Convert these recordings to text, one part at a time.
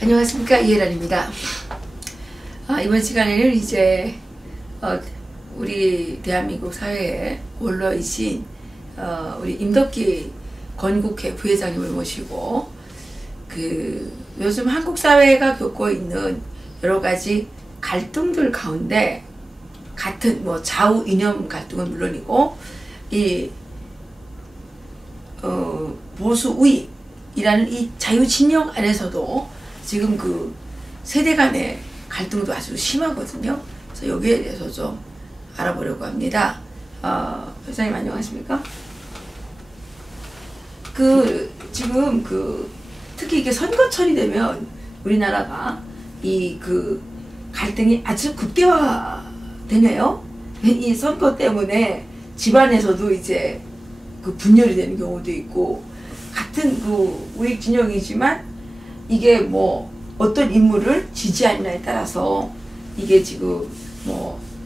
안녕하십니까, 이혜란입니다. 이번 시간에는 이제 우리 대한민국 사회의 원로이신 우리 임덕기 건국회 부회장님을 모시고 요즘 한국 사회가 겪고 있는 여러 가지 갈등들 가운데 같은 좌우 이념 갈등은 물론이고 이 보수 우익이라는 이 자유 진영 안에서도 지금 세대 간의 갈등도 아주 심하거든요. 그래서 여기에 대해서 좀 알아보려고 합니다. 회장님 안녕하십니까? 지금 특히 이게 선거철이 되면 우리나라가 이 갈등이 아주 극대화되네요. 이 선거 때문에 집안에서도 이제 분열이 되는 경우도 있고, 같은 우익 진영이지만 이게 어떤 인물을 지지하느냐에 따라서 이게 지금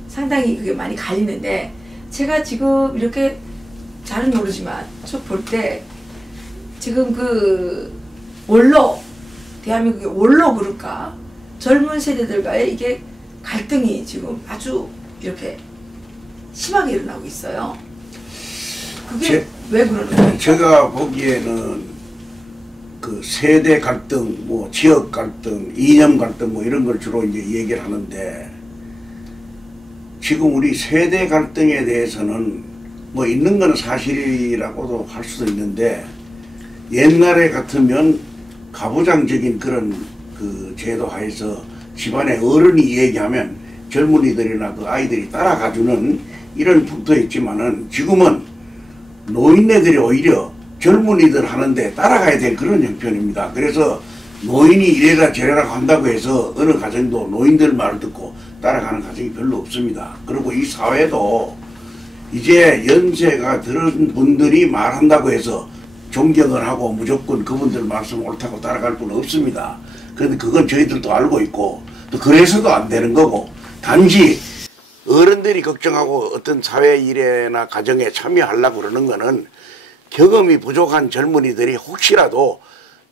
상당히 그게 많이 갈리는데, 제가 지금 이렇게 잘은 모르지만 쭉 볼 때 지금 원로, 대한민국의 원로 그룹과 젊은 세대들과의 이게 갈등이 지금 아주 이렇게 심하게 일어나고 있어요. 그게 왜 그러는 거예요? 제가 보기에는 세대 갈등, 지역 갈등, 이념 갈등 이런 걸 주로 이제 얘기를 하는데, 지금 우리 세대 갈등에 대해서는 있는 건 사실이라고도 할 수도 있는데, 옛날에 같으면 가부장적인 그런 제도 하에서 집안의 어른이 얘기하면 젊은이들이나 아이들이 따라가주는 이런 풍토 있지만은, 지금은 노인네들이 오히려 젊은이들 하는데 따라가야 될 그런 형편입니다. 그래서 노인이 이래라 저래라 한다고 해서 어느 가정도 노인들 말을 듣고 따라가는 가정이 별로 없습니다. 그리고 이 사회도 이제 연세가 들은 분들이 말한다고 해서 존경을 하고 무조건 그분들 말씀 옳다고 따라갈 분 없습니다. 그런데 그건 저희들도 알고 있고, 또 그래서도 안 되는 거고, 단지 어른들이 걱정하고 어떤 사회 일에나 가정에 참여하려고 그러는 거는 경험이 부족한 젊은이들이 혹시라도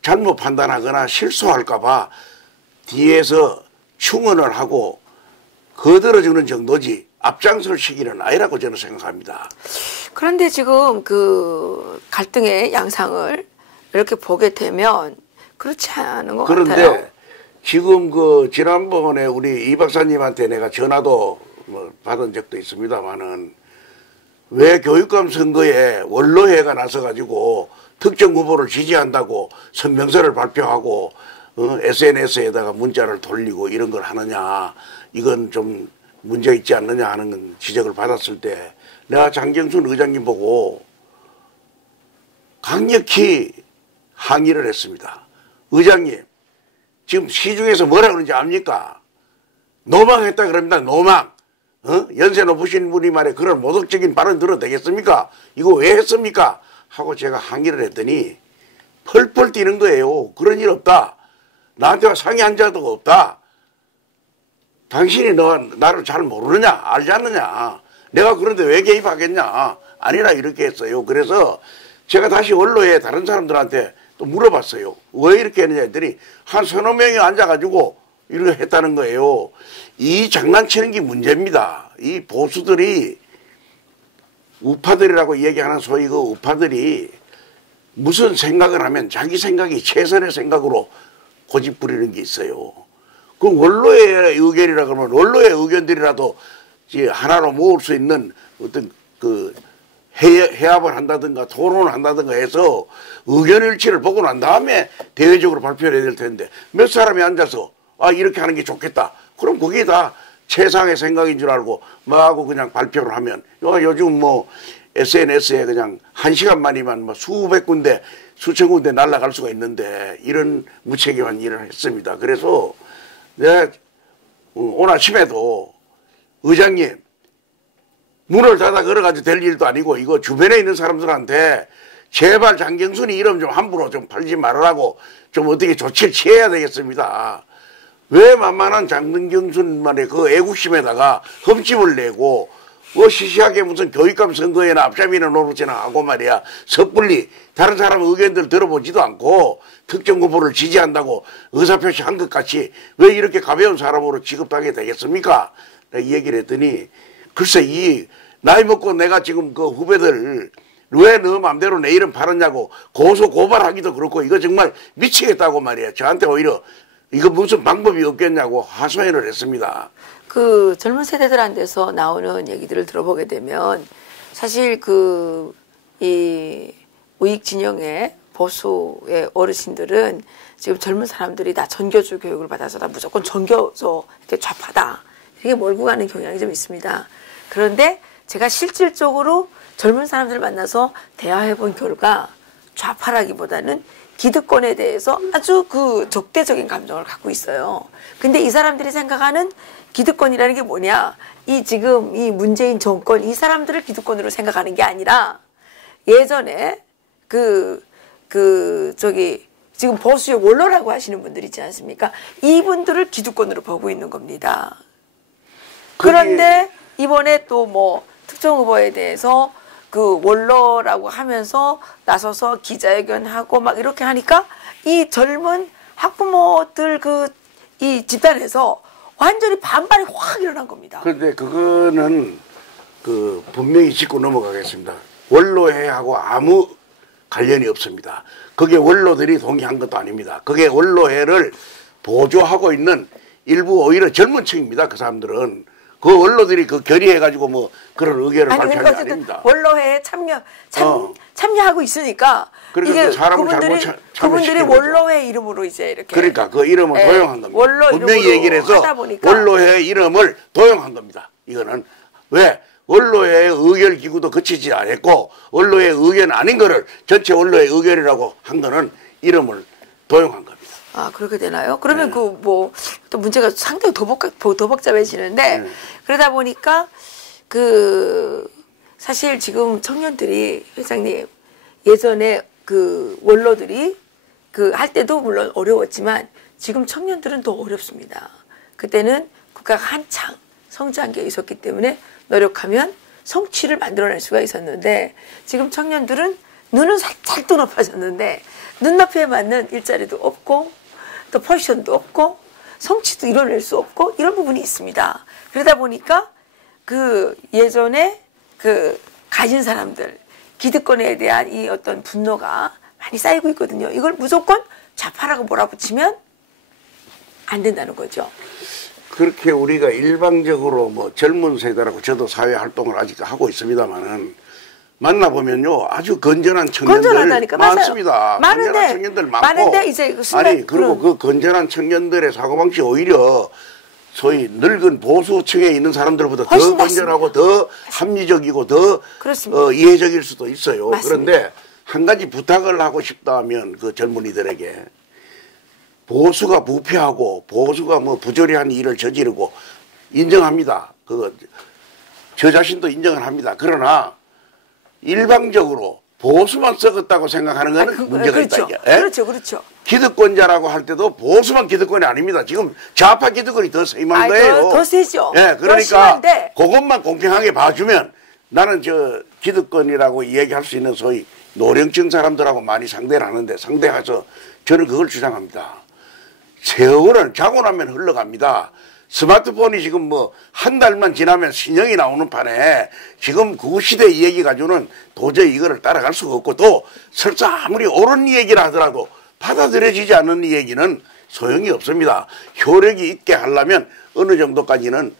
잘못 판단하거나 실수할까봐 뒤에서 충원을 하고 거들어주는 정도지 앞장설 시기는 아니라고 저는 생각합니다. 그런데 지금 갈등의 양상을 이렇게 보게 되면 그렇지 않은 것 그런데 같아요. 그런데 지금 지난번에 우리 이 박사님한테 내가 전화도 받은 적도 있습니다만은, 왜 교육감 선거에 원로회가 나서가지고 특정 후보를 지지한다고 성명서를 발표하고 SNS에다가 문자를 돌리고 이런 걸 하느냐, 이건 좀 문제 있지 않느냐 하는 지적을 받았을 때, 내가 장경순 의장님 보고 강력히 항의를 했습니다. 의장님, 지금 시중에서 뭐라 그러는지 압니까? 노망했다 그럽니다. 노망. 연세 높으신 분이 말에 그런 모독적인 발언 들어도 되겠습니까? 이거 왜 했습니까? 하고 제가 항의를 했더니 펄펄 뛰는 거예요. 그런 일 없다. 나한테 상의 한 자도 없다. 당신이 나를 잘 모르느냐? 알지 않느냐? 내가 그런데 왜 개입하겠냐? 아니라 이렇게 했어요. 그래서 제가 다시 원로에 다른 사람들한테 또 물어봤어요. 왜 이렇게 했느냐 했더니 한 서너 명이 앉아가지고 이렇게 했다는 거예요. 이 장난치는 게 문제입니다. 이 보수들이, 우파들이라고 얘기하는 소위 우파들이 무슨 생각을 하면 자기 생각이 최선의 생각으로 고집 부리는 게 있어요. 그 원로의 의견이라 그러면 원로의 의견들이라도 하나로 모을 수 있는 어떤 해합을 한다든가 토론을 한다든가 해서 의견 일치를 보고 난 다음에 대외적으로 발표를 해야 될 텐데, 몇 사람이 앉아서 이렇게 하는 게 좋겠다. 그럼 그게 다 최상의 생각인 줄 알고 하고 그냥 발표를 하면, 요즘 SNS에 그냥 1시간 만이면 수백 군데, 수천 군데 날아갈 수가 있는데, 이런 무책임한 일을 했습니다. 그래서 내가 오늘 아침에도 의장님, 문을 닫아 걸어가지고 될 일도 아니고 이거 주변에 있는 사람들한테 제발 장경순이 이름 좀 함부로 좀 팔지 말으라고 좀 어떻게 조치를 취해야 되겠습니다. 왜 만만한 장경순만의 애국심에다가 흠집을 내고 뭐 시시하게 무슨 교육감 선거에나 앞잡이나 노릇이나 하고 말이야. 섣불리 다른 사람 의견들 들어보지도 않고 특정 후보를 지지한다고 의사표시한 것 같이 왜 이렇게 가벼운 사람으로 취급하게 되겠습니까? 이 얘기를 했더니 글쎄 이 나이 먹고 내가 지금 그 후배들 왜 너 맘대로 내 이름 팔았냐고 고소 고발하기도 그렇고 이거 정말 미치겠다고 말이야. 저한테 오히려 이거 무슨 방법이 없겠냐고 하소연을 했습니다. 그 젊은 세대들한테서 나오는 얘기들을 들어보게 되면 사실 이 우익 진영의 보수의 어르신들은 지금 젊은 사람들이 다 전교조 교육을 받아서 다 무조건 전교조 이렇게 좌파다 이렇게 몰고 가는 경향이 좀 있습니다. 그런데 제가 실질적으로 젊은 사람들을 만나서 대화해 본 결과 좌파라기보다는 기득권에 대해서 아주 그 적대적인 감정을 갖고 있어요. 근데 이 사람들이 생각하는 기득권이라는 게 뭐냐? 지금 이 문재인 정권 이 사람들을 기득권으로 생각하는 게 아니라 예전에 지금 보수의 원로라고 하시는 분들 있지 않습니까? 이분들을 기득권으로 보고 있는 겁니다. 그런데 이번에 또 뭐 특정 후보에 대해서 그 원로라고 하면서 나서서 기자회견하고 막 이렇게 하니까 이 젊은 학부모들 이 집단에서 완전히 반발이 확 일어난 겁니다. 그런데 그거는 분명히 짚고 넘어가겠습니다. 원로회하고 아무 관련이 없습니다. 그게 원로들이 동의한 것도 아닙니다. 그게 원로회를 보조하고 있는 일부 오히려 젊은 층입니다. 그 사람들은. 그 원로들이 결의해가지고 뭐 그런 의견을 발표한 게 아닙니다. 원로회에 참여하고 있으니까 이게 그분들이 원로회 이름으로 이제 이렇게 그러니까 그 이름을 도용한 겁니다. 분명히 얘기를 해서 원로회 이름을 도용한 겁니다. 이거는 왜 원로회 의결 기구도 거치지 않았고 원로회 의견 아닌 거를 전체 원로회 의결이라고 한 거는 이름을 도용한 겁니다. 아, 그렇게 되나요? 그러면 또 문제가 상당히 더 복잡해지는데, 그러다 보니까, 사실 지금 청년들이, 회장님, 예전에 원로들이 할 때도 물론 어려웠지만, 지금 청년들은 더 어렵습니다. 그때는 국가가 한창 성장기에 있었기 때문에 노력하면 성취를 만들어낼 수가 있었는데, 지금 청년들은 눈은 살짝 또 높아졌는데, 눈높이에 맞는 일자리도 없고, 또 포지션도 없고 성취도 이뤄낼 수 없고 이런 부분이 있습니다. 그러다 보니까 예전에 가진 사람들 기득권에 대한 이 어떤 분노가 많이 쌓이고 있거든요. 이걸 무조건 좌파라고 몰아붙이면 안 된다는 거죠. 그렇게 우리가 일방적으로 뭐 젊은 세대라고 저도 사회 활동을 아직 하고 있습니다만은 만나보면요 아주 건전한 청년들 많습니다. 건전한 청년들 많고 이제 그리고 그 건전한 청년들의 사고방식이 오히려 소위 늙은 보수층에 있는 사람들보다 더 건전하고 더 합리적이고 더 이해적일 수도 있어요. 맞습니다. 그런데 한 가지 부탁을 하고 싶다면 그 젊은이들에게 보수가 부패하고 보수가 뭐 부조리한 일을 저지르고 인정합니다. 저 자신도 인정을 합니다. 그러나 일방적으로 보수만 썩었다고 생각하는 것은 문제가 있다. 그렇죠. 기득권자라고 할 때도 보수만 기득권이 아닙니다. 지금 좌파 기득권이 더 심한 거예요. 더 세죠. 그러니까 그것만 공평하게 봐주면 나는 기득권이라고 얘기할 수 있는 소위 노령층 사람들하고 많이 상대를 하는데 상대해서 저는 그걸 주장합니다. 세월은 자고 나면 흘러갑니다. 스마트폰이 지금 한 달만 지나면 신형이 나오는 판에 지금 그 시대 얘기 가지고는 도저히 이거를 따라갈 수가 없고 또 설사 아무리 옳은 얘기를 하더라도 받아들여지지 않는 얘기는 소용이 없습니다. 효력이 있게 하려면 어느 정도까지는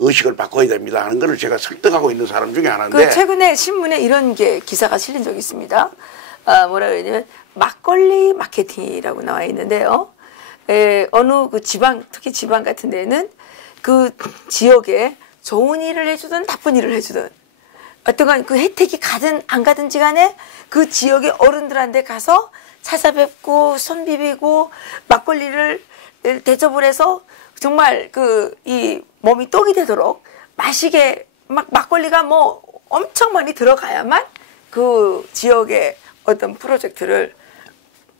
의식을 바꿔야 됩니다 하는 것을 제가 설득하고 있는 사람 중에 하나인데 최근에 신문에 이런 기사가 실린 적이 있습니다. 뭐라 그러냐면 막걸리 마케팅이라고 나와 있는데요. 어느 지방, 특히 지방 같은 데는 그 지역에 좋은 일을 해주든 나쁜 일을 해주든 어떠한 그 혜택이 가든 안 가든지 간에 그 지역의 어른들한테 가서 찾아뵙고 손 비비고 막걸리를 대접을 해서 정말 이 몸이 떡이 되도록 마시게 막걸리가 엄청 많이 들어가야만 그 지역의 어떤 프로젝트를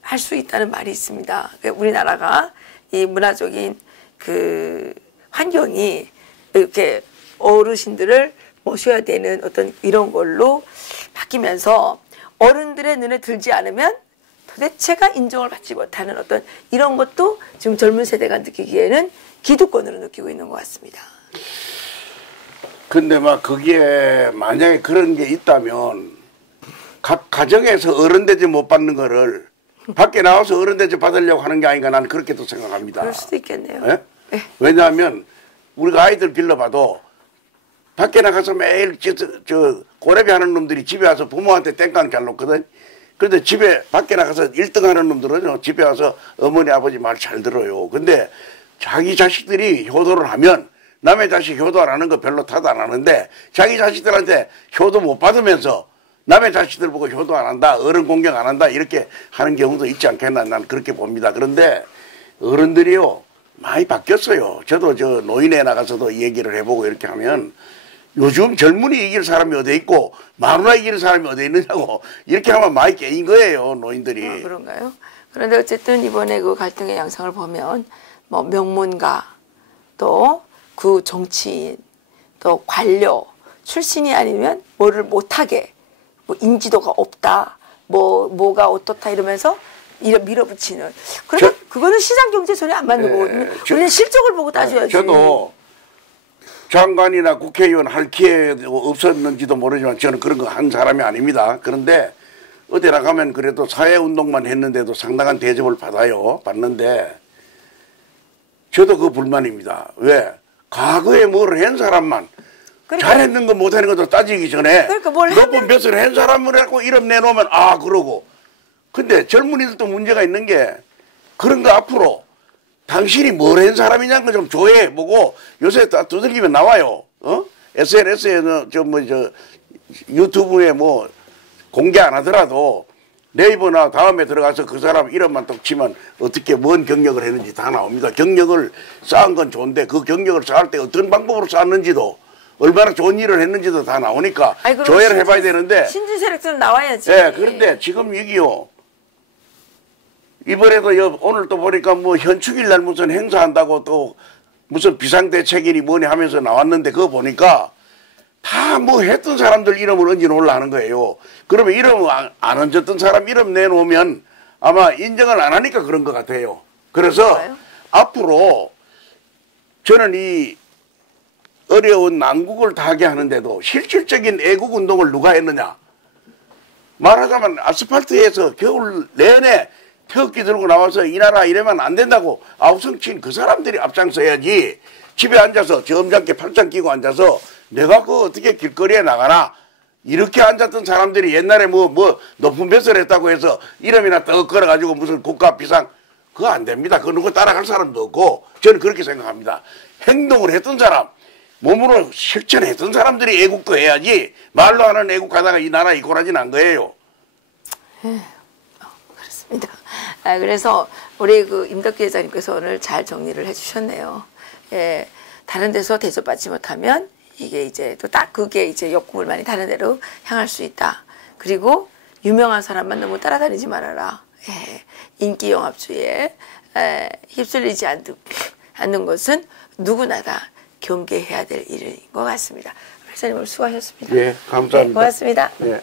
할 수 있다는 말이 있습니다. 우리나라가 이 문화적인 환경이 이렇게 어르신들을 모셔야 되는 어떤 이런 걸로 바뀌면서 어른들의 눈에 들지 않으면 도대체가 인정을 받지 못하는 어떤 이런 것도 지금 젊은 세대가 느끼기에는 기득권으로 느끼고 있는 것 같습니다. 근데 막 거기에 만약에 그런 게 있다면 각 가정에서 어른 대접 못 받는 거를 밖에 나와서 어른 대접 받으려고 하는 게 아닌가 나는 그렇게도 생각합니다. 그럴 수도 있겠네요. 예? 네. 왜냐하면 우리가 아이들 길러봐도 밖에 나가서 매일 저 고래비 하는 놈들이 집에 와서 부모한테 땡깡 잘 놓거든. 그런데 집에 밖에 나가서 1등 하는 놈들은 집에 와서 어머니 아버지 말 잘 들어요. 근데 자기 자식들이 효도를 하면 남의 자식 효도 안 하는 거 별로 탓 안 하는데 자기 자식들한테 효도 못 받으면서 남의 자식들 보고 효도 안 한다, 어른 공경 안 한다 이렇게 하는 경우도 있지 않겠나 난 그렇게 봅니다. 그런데 어른들이요 많이 바뀌었어요. 저도 저 노인에 나가서도 이 얘기를 해보고 이렇게 하면 요즘 젊은이 이길 사람이 어디 있고 마누라 이기는 사람이 어디 있느냐고 이렇게 하면 많이 깨인 거예요 노인들이. 아, 그런가요? 그런데 어쨌든 이번에 그 갈등의 양상을 보면 뭐 명문가 또 그 정치인 또 관료 출신이 아니면 뭐를 못하게 뭐 인지도가 없다 뭐가 어떻다 이러면서 밀어붙이는 그런데 그거는 시장 경제 전혀 안 맞는 거거든요. 우리는 실적을 보고 따져야지. 저도 장관이나 국회의원 할 기회가 없었는지도 모르지만 저는 그런 거 한 사람이 아닙니다. 그런데 어디 나가면 그래도 사회운동만 했는데도 상당한 대접을 받는데 저도 그 불만입니다. 왜? 과거에 뭘 한 사람만 그러니까, 잘했는 거 못하는 것도 따지기 전에 그러니까 몇 번 몇을 한 사람을 해갖고 이름 내놓으면 아 그러고 근데 젊은이들도 문제가 있는 게 그런 거 앞으로 당신이 뭘 한 사람이냐는 거 좀 조회해보고 요새 다 두들기면 나와요. SNS에는 유튜브에 뭐 공개 안 하더라도 네이버나 다음에 들어가서 그 사람 이름만 딱 치면 어떻게 뭔 경력을 했는지 다 나옵니다. 경력을 쌓은 건 좋은데 그 경력을 쌓을 때 어떤 방법으로 쌓았는지도 얼마나 좋은 일을 했는지도 다 나오니까 조회를 해봐야 되는데 신진 세력들은 나와야지. 네, 그런데 지금 여기요. 이번에도 오늘 또 보니까 뭐 현충일 날 무슨 행사한다고 또 무슨 비상대책이니 뭐니 하면서 나왔는데 그거 보니까 다 뭐 했던 사람들 이름을 얹어 놓으려는 거예요. 그러면 이름 안 얹었던 사람 이름 내놓으면 아마 인정을 안 하니까 그런 것 같아요. 그래서 그런가요? 앞으로 저는 이 어려운 난국을 타게 하는데도 실질적인 애국운동을 누가 했느냐. 말하자면 아스팔트에서 겨울 내내 태극기 들고 나와서 이 나라 이러면 안 된다고 아우성친 그 사람들이 앞장서야지 집에 앉아서 점잖게 팔짱 끼고 앉아서 내가 그 어떻게 길거리에 나가나 이렇게 앉았던 사람들이 옛날에 뭐 높은 벼슬 했다고 해서 이름이나 떡 걸어가지고 무슨 국가 비상 그거 안 됩니다. 그거 누구 따라갈 사람도 없고 저는 그렇게 생각합니다. 행동을 했던 사람 몸으로 실천했던 사람들이 애국도 해야지 말로 하는 애국하다가 이 나라 이꼴하지 난 거예요. 그렇습니다. 그래서 우리 그 임덕기 회장님께서 오늘 잘 정리를 해주셨네요. 예, 다른 데서 대접받지 못하면 이게 이제 또 딱 그게 이제 역국을 많이 다른 데로 향할 수 있다. 그리고 유명한 사람만 너무 따라다니지 말아라. 예, 인기 영합주의에 휩쓸리지 않는 것은 누구나 다 경계해야 될 일인 것 같습니다. 회장님 오늘 수고하셨습니다. 예, 감사합니다. 네, 고맙습니다. 예.